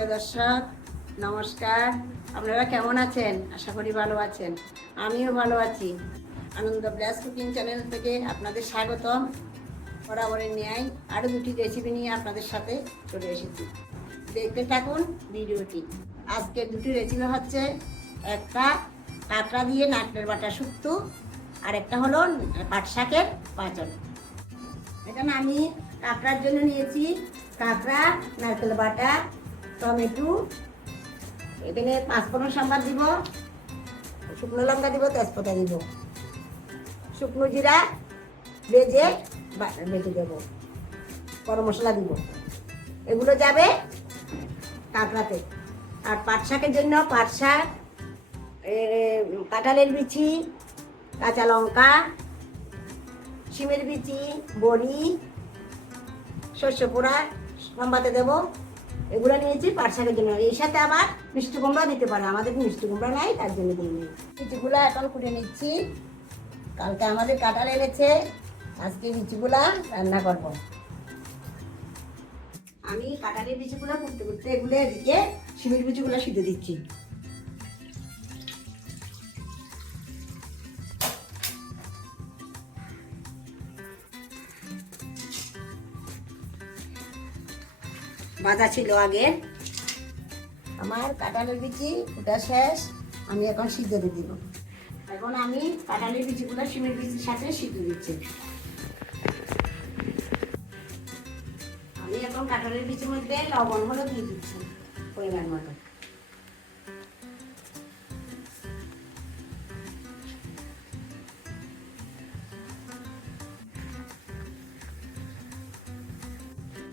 প্রিয় দর্শক নমস্কার। আপনারা কেমন আছেন? আশা করি ভালো আছেন। আমিও ভালো আছি। আনন্দ ব্লাস কুকিং চ্যানেল থেকে আপনাদের স্বাগতম। বরাবরের ন্যায় আরও দুটি রেসিপি নিয়ে আপনাদের সাথে চলে এসেছি। দেখতে থাকুন ভিডিওটি। আজকের দুটি রেসিপি হচ্ছে একটা কাঁকড়া দিয়ে নারকেল বাটা শুক্তো, আর একটা হলো পাট শাকের পাঁচন। এখানে আমি কাঁকড়ার জন্য নিয়েছি কাঁকড়া, নারকেল বাটা, টমেটো, এখানে পাঁচফোড়ন সম্বাদ দিব, শুকনো লঙ্কা দিব, তেজপাতা দিব, শুকনো জিরা বেজে বেটে দেবো, গরম মশলা দিব। এগুলো যাবে কাঁকড়াতে। আর পাট শাকের জন্য পাট শাক, কাঁঠালের বিচি, কাঁচা লঙ্কা, শিমের বিচি, বড়ি, শস্য পোড়া সম্বাদে দেবো। এগুলো নিয়েছি পাট শাকের জন্য। এর সাথে আবার মিষ্টি কুমড়া দিতে পারে, আমাদের মিষ্টি কুমড়া নাই, তার জন্য দিইনি। বিচিগুলো এখন কুটে নিচ্ছি। কালকে আমাদের কাঁঠাল এনেছে, আজকে বিচিগুলা রান্না করব। আমি কাঁঠালের বিচিগুলো কুটতে কুটতে এগুলো এদিকে শিমের বিচিগুলো সিদ্ধ দিচ্ছি। ভাজা ছিল আগে। আমার কাঁঠালের বিচি ওটা শেষ, আমি এখন সিদ্ধ দিয়ে দিব। এখন আমি কাঁঠালের বিচিগুলো শিমের বিচির সাথে সিদ্ধ দিচ্ছি। আমি এখন কাঁঠালের বিচির মধ্যে লবণ হলো দিয়ে দিচ্ছি পরিমাণ মতো।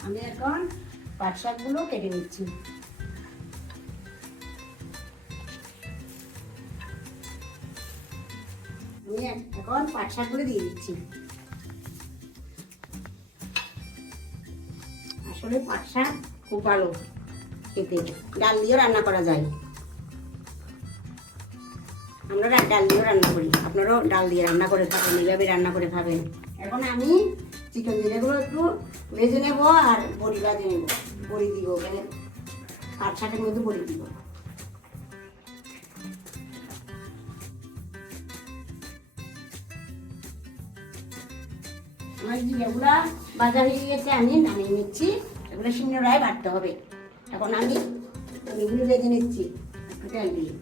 আমি এখন পাট শাকগুলো কেটে নিচ্ছি। আমি এখন পাট শাকগুলো দিয়ে দিচ্ছি। আসলে পাট শাক খুব ভালো খেতে, ডাল দিয়েও রান্না করা যায়। আমরা ডাল দিয়েও রান্না করি, আপনারাও ডাল দিয়ে রান্না করে খাবেন, এইভাবে রান্না করে খাবেন। এখন আমি চিকেন জিরাগুলো একটু ভেজে নেবো আর বড়ি ভাজে নেবো। বড়ি দিব, ওখানে পাট শাকের মধ্যে বড়ি দিব। আমার জিরাগুলা ভাজা হয়ে গেছে, আমি নামিয়ে নিচ্ছি। এগুলো শিলনোড়ায় বাটতে হবে। এখন আমি এগুলো ভেজে নিচ্ছি একটু তেল দিয়ে।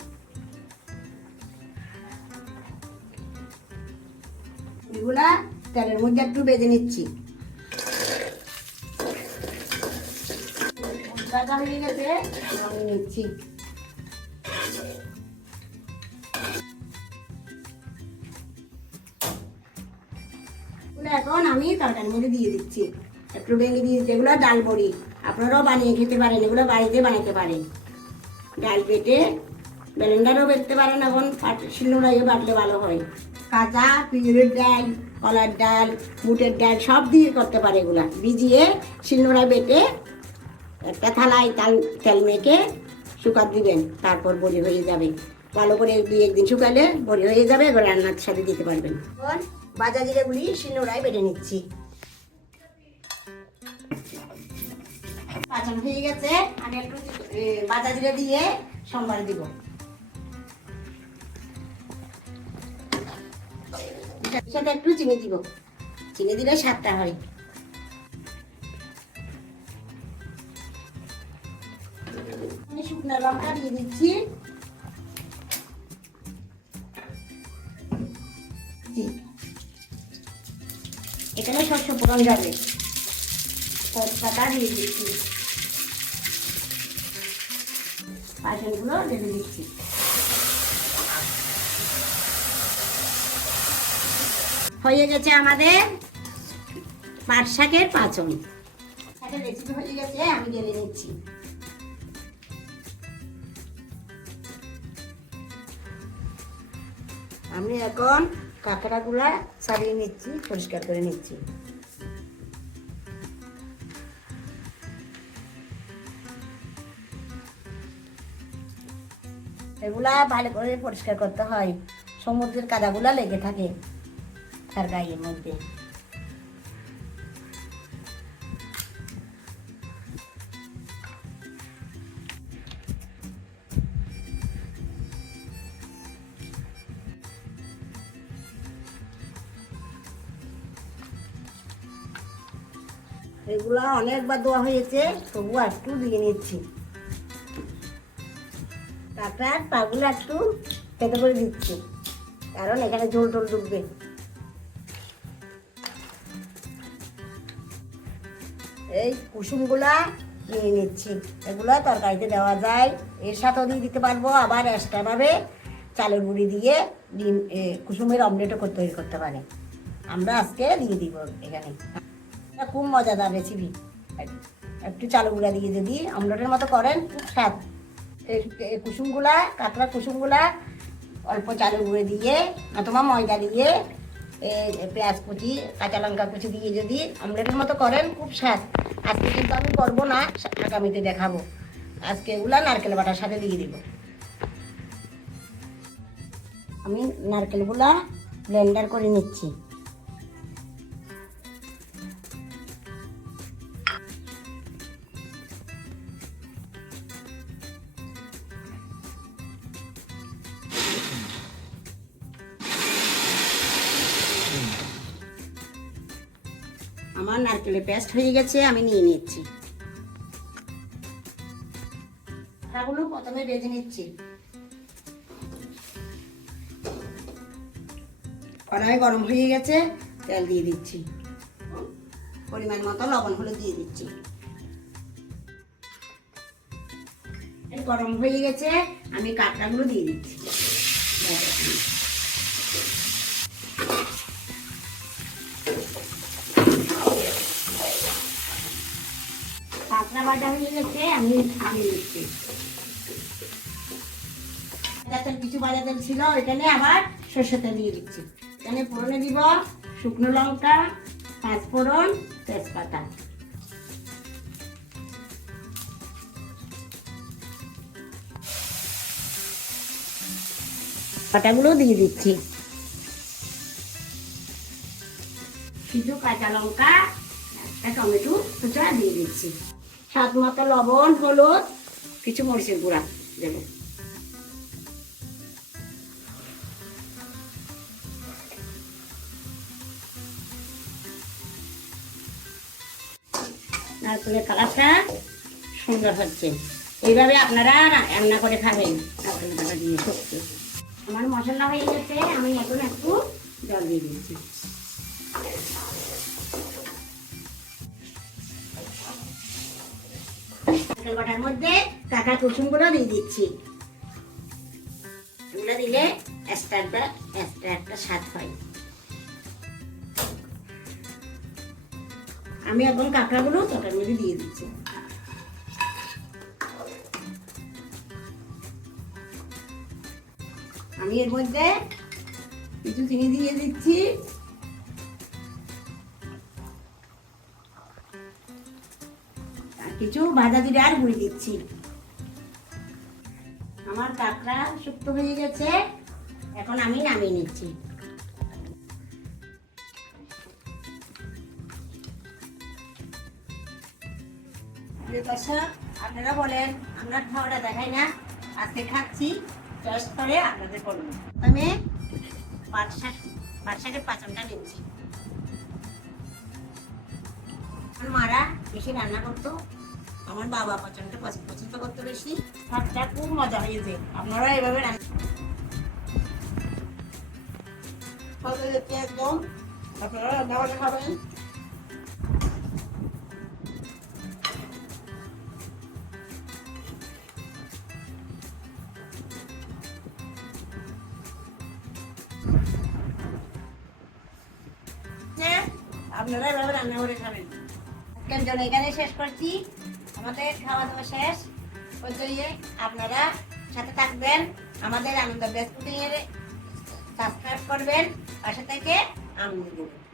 এগুলা তেলের মধ্যে একটু ভেজে নিচ্ছি। ভাজা হয়ে গেছে, আমি নিচ্ছি। এখন আমি তরকারির মধ্যে দিয়ে দিচ্ছি, একটু ভেঙে দিয়ে দিচ্ছি। এগুলো ডাল বড়ি, আপনারাও বানিয়ে খেতে পারেন, এগুলো বাড়িতে বানাতে পারেন। ডাল বেটে ব্লেন্ডারও বেটতে পারেন, এখন শিলনোড়াইও বাটলে ভালো হয়। কাঁচা পিঁড়ের ডাল, কলার ডাল, বুটের ডাল সব দিয়ে করতে পারে। এগুলা ভিজিয়ে শিলনোড়ায় বেটে একটা থালায় তেল মেখে শুকাত দিবেন, তারপর বড়ি হয়ে যাবে। ভালো করে 2-1 দিন শুকালে বড়ি হয়ে যাবে, এবার রান্নার সাথে দিতে পারবেন। এখন ভাজা জিরাগুলি শিলনোড়ায় বেটে নিচ্ছি। পাঁচন হয়ে গেছে, আমি একটু ভাজা জিরা দিয়ে সম্বার দিব। সাথে একটু চিনি দিব, চিনি দিলে স্বাদটা হয়। আমি শুকনো লঙ্কা দিয়ে দিচ্ছি। এখানে শস্য ফোড়ন যাবে, তেজপাতা দিয়ে দিচ্ছি, পাঁচনগুলো ঢেলে দিচ্ছি। হয়ে গেছে আমাদের পাট শাকের পাঁচন। শাকের রেসিপি হয়ে গেছে, আমি ঢেলে নিচ্ছি। আমি এখন কাঁকড়াগুলা ছাড়িয়ে নিচ্ছি, পরিষ্কার করে নিচ্ছি। এগুলা ভালো করে পরিষ্কার করতে হয়, সমুদ্রের কাদাগুলা লেগে থাকে তার গায়ের মধ্যে। এগুলা অনেকবার দেওয়া হয়েছে, তবু একটু দিয়ে নিচ্ছি। কাঁকড়ার পাগুলো একটু কেটে করে দিচ্ছি, কারণ এখানে ঝোল টোল ডুববে। এই কুসুমগুলা নিয়ে নিচ্ছি, এগুলো তরকারিতে দেওয়া যায়, এর সাথেও দিয়ে দিতে পারবো, আবার এক্সট্রাভাবে চালের গুঁড়ি দিয়ে ডিম কুসুমের অমলেটও তৈরি করতে পারে। আমরা আজকে দিয়ে দিব এখানে। এটা খুব মজাদার রেসিপি। একটু চালের গুঁড়া দিয়ে যদি অমলেটের মতো করেন, খুব স্বাদ। এই কুসুমগুলা, কাঁকড়া কুসুমগুলা অল্প চালের গুঁড়ো দিয়ে অথবা ময়দা দিয়ে পেঁয়াজ কুচি, কাঁচা লঙ্কা কুচি দিয়ে যদি অমলেটের মতো করেন, খুব স্বাদ। আজকে কিন্তু আমি করবো না, আগামীতে দেখাবো। আজকে এগুলা নারকেল বাটার সাথে দিয়ে দিব। আমি নারকেলগুলা ব্লেন্ডার করে নিচ্ছি। আমার নারকেলের পেস্ট হয়ে গেছে, আমি নিয়ে নিচ্ছি। আটাগুলো প্রথমে ভেজে নিচ্ছি। কড়াই গরম হয়ে গেছে, তেল দিয়ে দিচ্ছি, পরিমাণ মতো লবণ হলুদ দিয়ে দিচ্ছি। গরম হয়ে গেছে, আমি কাঁকড়াগুলো দিয়ে দিচ্ছি। কাঁকড়া বাটা হয়ে গেছে, আমি দিচ্ছি। কিছু ভাজা তেল ছিল, এখানে আবার সরষের তেল দিয়ে দিচ্ছি। এখানে ফোড়নে দিব শুকনো লঙ্কা, পাঁচফোড়ন, তেজপাতা। বাটাগুলো দিয়ে দিচ্ছি। কিছু কাঁচা লঙ্কা, একটা টমেটো কুচা দিয়ে দিচ্ছি। স্বাদ মতো লবণ, হলুদ, কিছু মরিচের গুঁড়া দেবো। নারকেলের কালারটা সুন্দর হচ্ছে। এইভাবে আপনারা রান্না করে খাবেন নারকেল কাটা দিয়ে। সত্যি আমার মশলা হয়ে গেছে, আমি এখন একটু জল দিয়ে দিচ্ছি। নারকেল বাটার মধ্যে কাঁকড়া কুসুমগুলো দিয়ে দিচ্ছি। এগুলো দিলে এক্সট্রা একটা স্বাদ হয়। আমি এখন কাঁকড়াগুলো তরকারির মধ্যে দিয়ে দিচ্ছি। আমি এর মধ্যে কিছু চিনি দিয়ে দিচ্ছি, আর কিছু ভাজা জিরে আর গুঁড়ি দিচ্ছি। আমার কাঁকড়া শুক্তো হয়ে গেছে, এখন আমি নামিয়ে নিচ্ছি। আপনারা বলেন আমরা খাওয়াটা দেখাই না, আজকে খাচ্ছি, টেস্ট করে আপনাদের বলবো। আমি পাট শাকের পাচনটা নিচ্ছি। আমার মারা বেশি রান্না করতো, আমার বাবা পাচনটা পছন্দ করতো বেশি। শাকটা খুব মজা হয়েছে, আপনারা এভাবে রান্না একদম আপনারা রান্না করে খাবেন। আপনারা এভাবে রান্না করে খাবেন। আজকের জন্য এখানে শেষ করছি, আমাদের খাওয়া দাওয়া শেষ পর্যায়ে। আপনারা সাথে থাকবেন, আমাদের আনন্দ ব্লেস কুকিং এর সাবস্ক্রাইব করবেন, পাশে থেকে আনন্দ দেবেন।